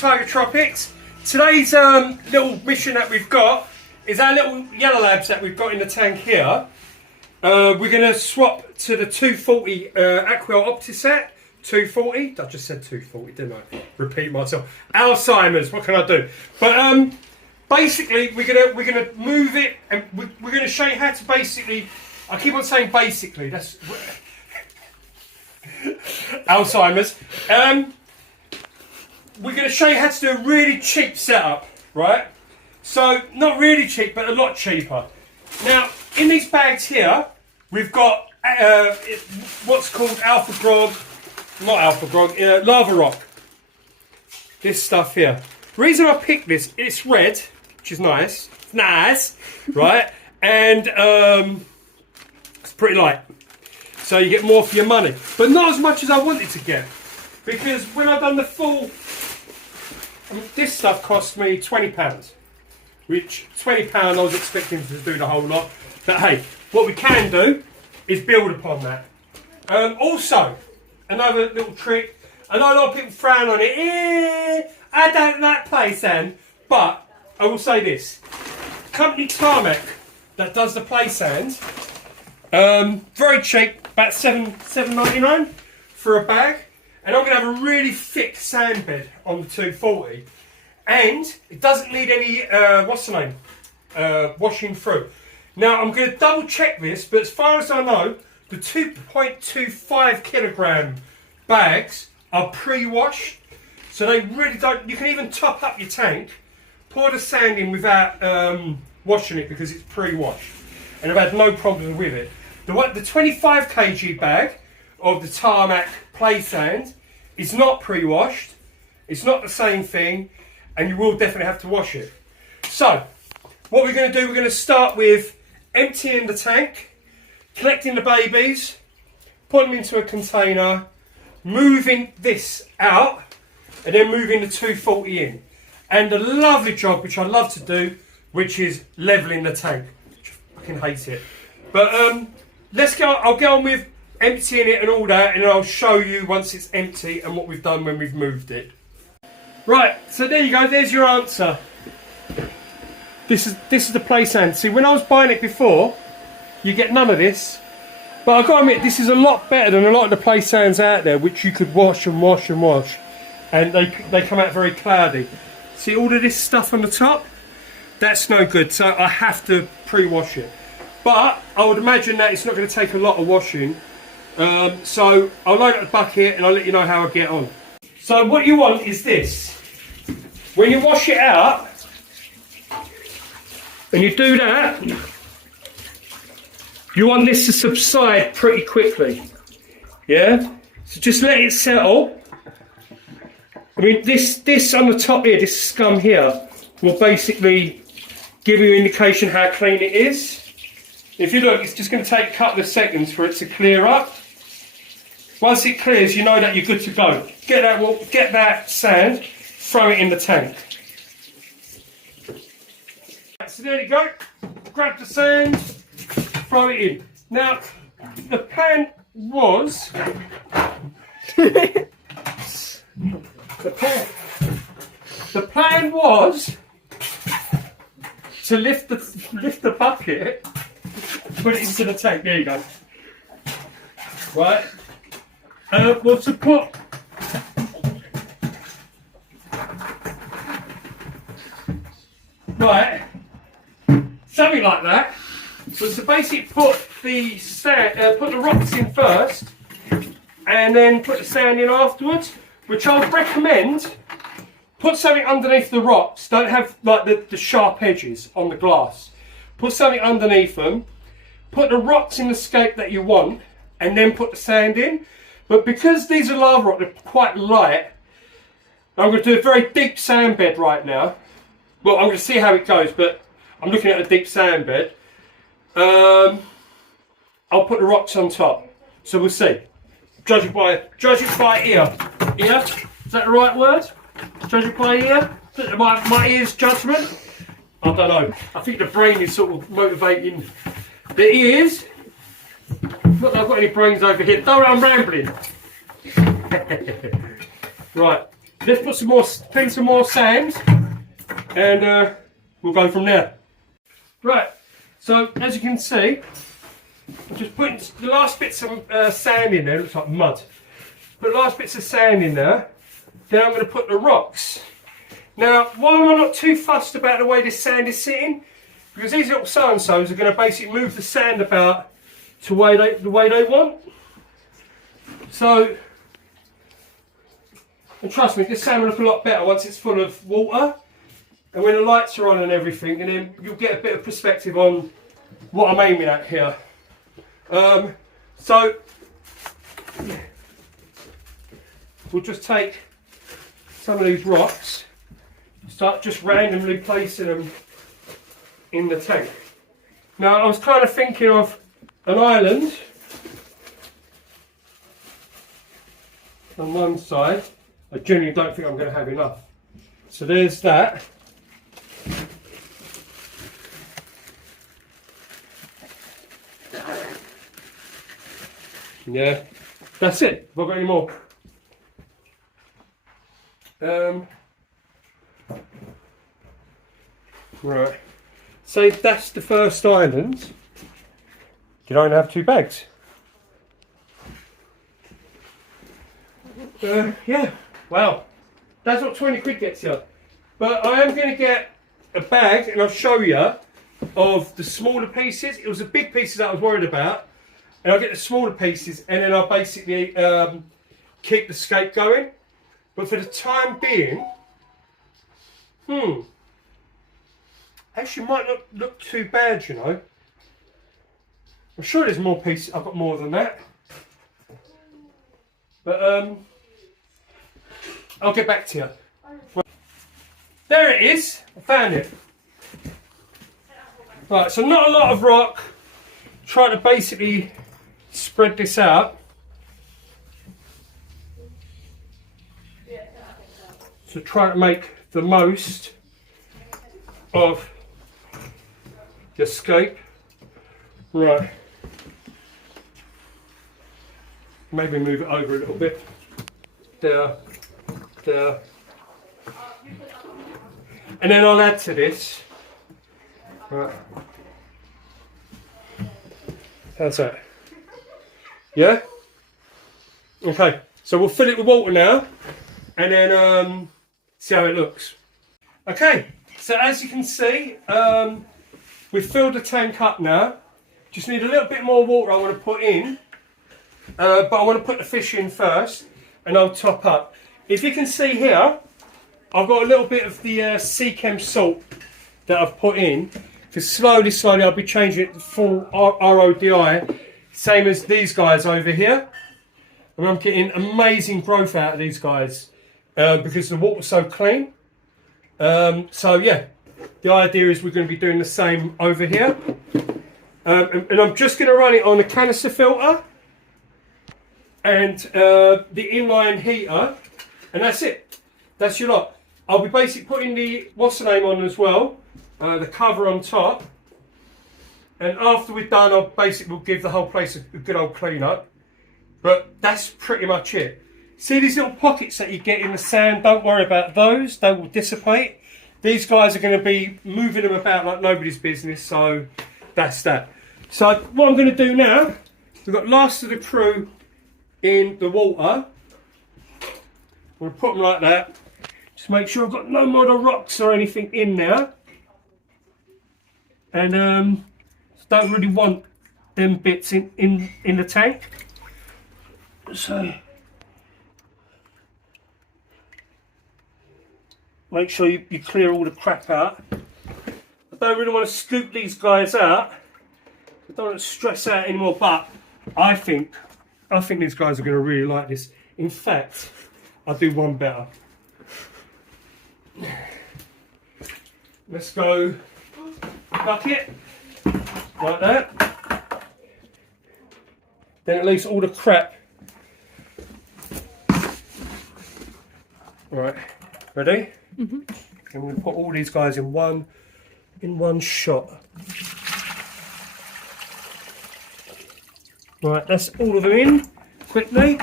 Tiger Tropics. Today's little mission that we've got is our little yellow labs that we've got in the tank here. We're going to swap to the 240 Aquil Optiset. 240? I just said 240, didn't I? Repeat myself. Alzheimer's, what can I do? But basically, we're gonna move it, and we're gonna show you how to basically. I keep on saying basically. That's Alzheimer's. We're going to show you how to do a really cheap setup, right? So, not really cheap, but a lot cheaper. Now, in these bags here, we've got what's called lava rock. This stuff here. The reason I picked this, it's red, which is nice. It's nice, right? And it's pretty light. So you get more for your money. But not as much as I wanted to get. Because when I've done the full... this stuff cost me £20. Which, £20 I was expecting to do the whole lot. But hey, what we can do is build upon that. Also, another little trick. I know a lot of people frown on it. I don't like play sand. But, I will say this. Company Tarmac that does the play sand. Very cheap, about $7.99 for a bag. And I'm going to have a really thick sand bed on the 240. And it doesn't need any, washing through. Now, I'm going to double check this, but as far as I know, the 2.25 kilogram bags are pre-washed. So they really don't, you can even top up your tank, pour the sand in without washing it because it's pre-washed. And I've had no problem with it. The 25 kg bag of the Tarmac play sand is not pre-washed. It's not the same thing, and you will definitely have to wash it. So, what we're going to do, we're going to start with emptying the tank, collecting the babies, putting them into a container, moving this out, and then moving the 240 in. And a lovely job, which I love to do, which is levelling the tank. I fucking hate it. But let's go. I'll get on with emptying it and all that, and then I'll show you once it's empty and what we've done when we've moved it. Right, so there you go, there's your answer. This is the play sand. See, when I was buying it before, you get none of this. But I've got to admit, this is a lot better than a lot of the play sands out there, which you could wash and wash and wash. And they come out very cloudy. See all of this stuff on the top? That's no good, so I have to pre-wash it. But I would imagine that it's not going to take a lot of washing. So I'll load up the bucket and I'll let you know how I get on. So what you want is this. When you wash it out, and you do that, you want this to subside pretty quickly. Yeah? So just let it settle. I mean, this on the top here, this scum here, will basically give you an indication how clean it is. If you look, it's just going to take a couple of seconds for it to clear up. Once it clears, you know that you're good to go. Get that sand, throw it in the tank. So there you go. Grab the sand, throw it in. Now, the plan was... the plan was to lift the bucket, put it into the tank. There you go. Right. Well, to put right, something like that. But to basically put the sand, put the rocks in first, and then put the sand in afterwards. Which I would recommend. Put something underneath the rocks. Don't have like the sharp edges on the glass. Put something underneath them. Put the rocks in the scape that you want, and then put the sand in. But because these are lava rock, they're quite light. I'm going to do a very deep sand bed right now. Well, I'm going to see how it goes, but I'm looking at a deep sand bed. I'll put the rocks on top, so we'll see. Judge it by ear. Ear? Is that the right word? Judge it by ear? My ear's judgment? I don't know. I think the brain is sort of motivating the ears. Not that I've got any brains over here. Don't worry, I'm rambling. Right. let's put some more, clean some more sand, and we'll go from there. Right, so as you can see, I'm just putting the last bits of sand in there. It looks like mud. Put the last bits of sand in there. Then I'm going to put the rocks. Now, why am I not too fussed about the way this sand is sitting? Because these little so-and-sos are going to basically move the sand about to the way they want. So, and trust me, this sand will look a lot better once it's full of water. And when the lights are on and everything, and then you'll get a bit of perspective on what I'm aiming at here. So, we'll just take some of these rocks, start just randomly placing them in the tank. Now, I was kind of thinking of an island on one side. I genuinely don't think I'm going to have enough. So there's that. Yeah, that's it. Have I got any more? Right. Say that's the first island. You don't have 2 bags. Yeah. Wow. That's what 20 quid gets you. But I am going to get a bag, and I'll show you, of the smaller pieces. It was the big pieces that I was worried about. And I'll get the smaller pieces, and then I'll basically keep the scape going. But for the time being, actually might not look too bad, you know. I'm sure there's more pieces. I've got more than that. But I'll get back to you. There it is. I found it. Right, so not a lot of rock. Trying to basically spread this out. So try to make the most of the scape. Right. Maybe move it over a little bit. There. There. And then I'll add to this. Right. How's that? Yeah? Okay, so we'll fill it with water now, and then see how it looks. Okay, so as you can see, we've filled the tank up now. Just need a little bit more water I want to put in, but I want to put the fish in first, and I'll top up. If you can see here, I've got a little bit of the sea chem salt that I've put in, because slowly I'll be changing it to full RODI, same as these guys over here. And I'm getting amazing growth out of these guys because the water's so clean. So yeah, the idea is we're going to be doing the same over here. And I'm just going to run it on the canister filter and the inline heater, and that's it. That's your lot. I'll be basically putting the what's the name on as well, the cover on top. And after we're done, I'll basically will give the whole place a good old clean up. But that's pretty much it. See these little pockets that you get in the sand? Don't worry about those. They will dissipate. These guys are going to be moving them about like nobody's business. So that's that. So what I'm going to do now, we've got last of the crew in the water. I'm going to put them like that. Just make sure I've got no more of the rocks or anything in there. And don't really want them bits in the tank. So make sure you clear all the crap out. I don't really want to scoop these guys out. I don't want to stress out anymore, but I think these guys are going to really like this. In fact, I'll do one better. Let's go bucket. Like that. Then at least all the crap. Alright, ready? Mm-hmm. I'm going to put all these guys in one shot. Right, that's all of them in quickly.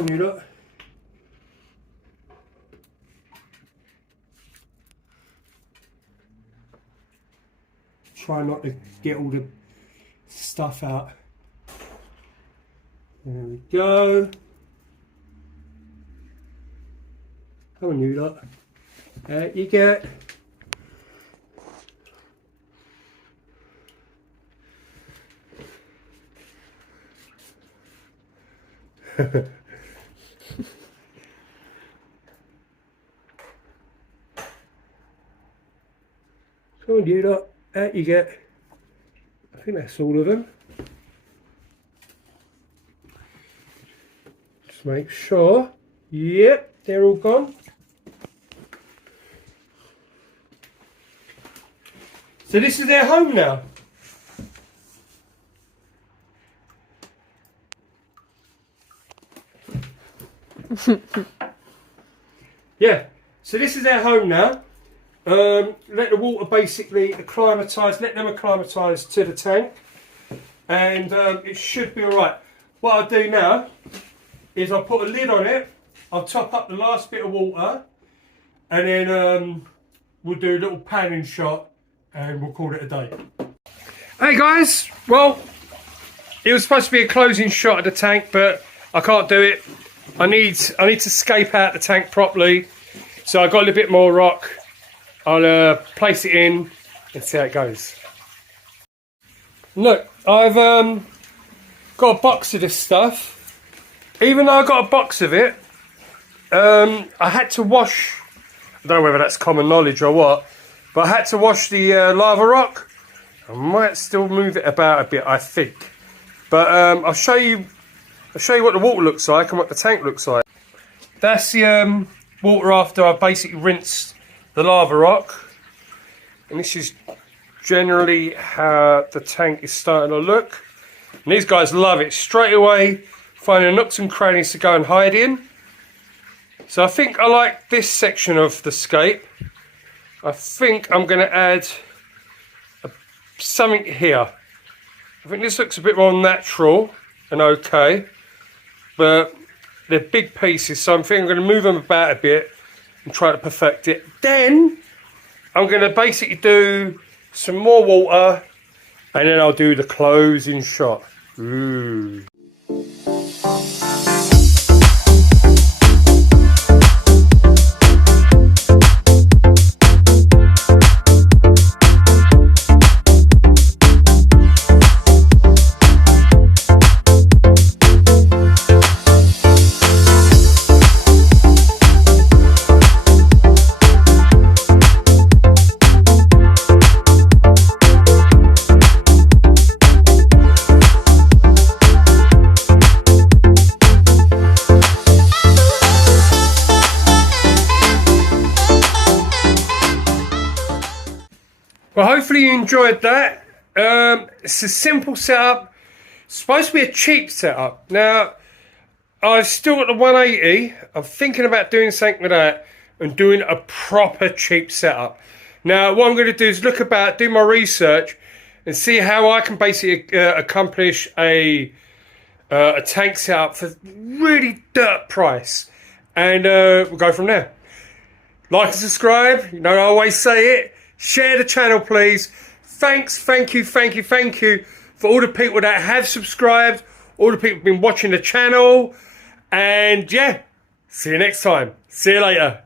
Come on, you lot. Try not to get all the stuff out. There we go. Come on, you lot. Out you get. Come on, you lot. Out you get. I think that's all of them. Just make sure. Yep, they're all gone. So this is their home now. Yeah, so this is their home now. Let the water basically acclimatise, let them acclimatise to the tank, and it should be alright. What I'll do now is I'll put a lid on it, I'll top up the last bit of water, and then we'll do a little panning shot and we'll call it a day. Hey guys, well, it was supposed to be a closing shot of the tank, but I can't do it. I need to scape out the tank properly, so I've got a little bit more rock. I'll place it in and see how it goes. Look, I've got a box of this stuff. Even though I got a box of it, I had to wash, I don't know whether that's common knowledge or what, but I had to wash the lava rock. I might still move it about a bit, I think. But I'll show you what the water looks like and what the tank looks like. That's the water after I've basically rinsed the lava rock. And this is generally how the tank is starting to look. And these guys love it. Straight away, finding nooks and crannies to go and hide in. So I think I like this section of the scape. I think I'm going to add something here. I think this looks a bit more natural and okay, but they're big pieces, so I think I'm going to move them about a bit and try to perfect it. Then I'm going to basically do some more water, and then I'll do the closing shot. Ooh. Well, hopefully you enjoyed that. It's a simple setup. It's supposed to be a cheap setup. Now, I've still got the 180. I'm thinking about doing something with that and doing a proper cheap setup. Now, what I'm going to do is look about, do my research, and see how I can basically accomplish a tank setup for really dirt price. And we'll go from there. Like and subscribe. You know, I always say it. Share the channel, please. Thanks, thank you for all the people that have subscribed, all the people who've been watching the channel. And yeah, see you next time. See you later.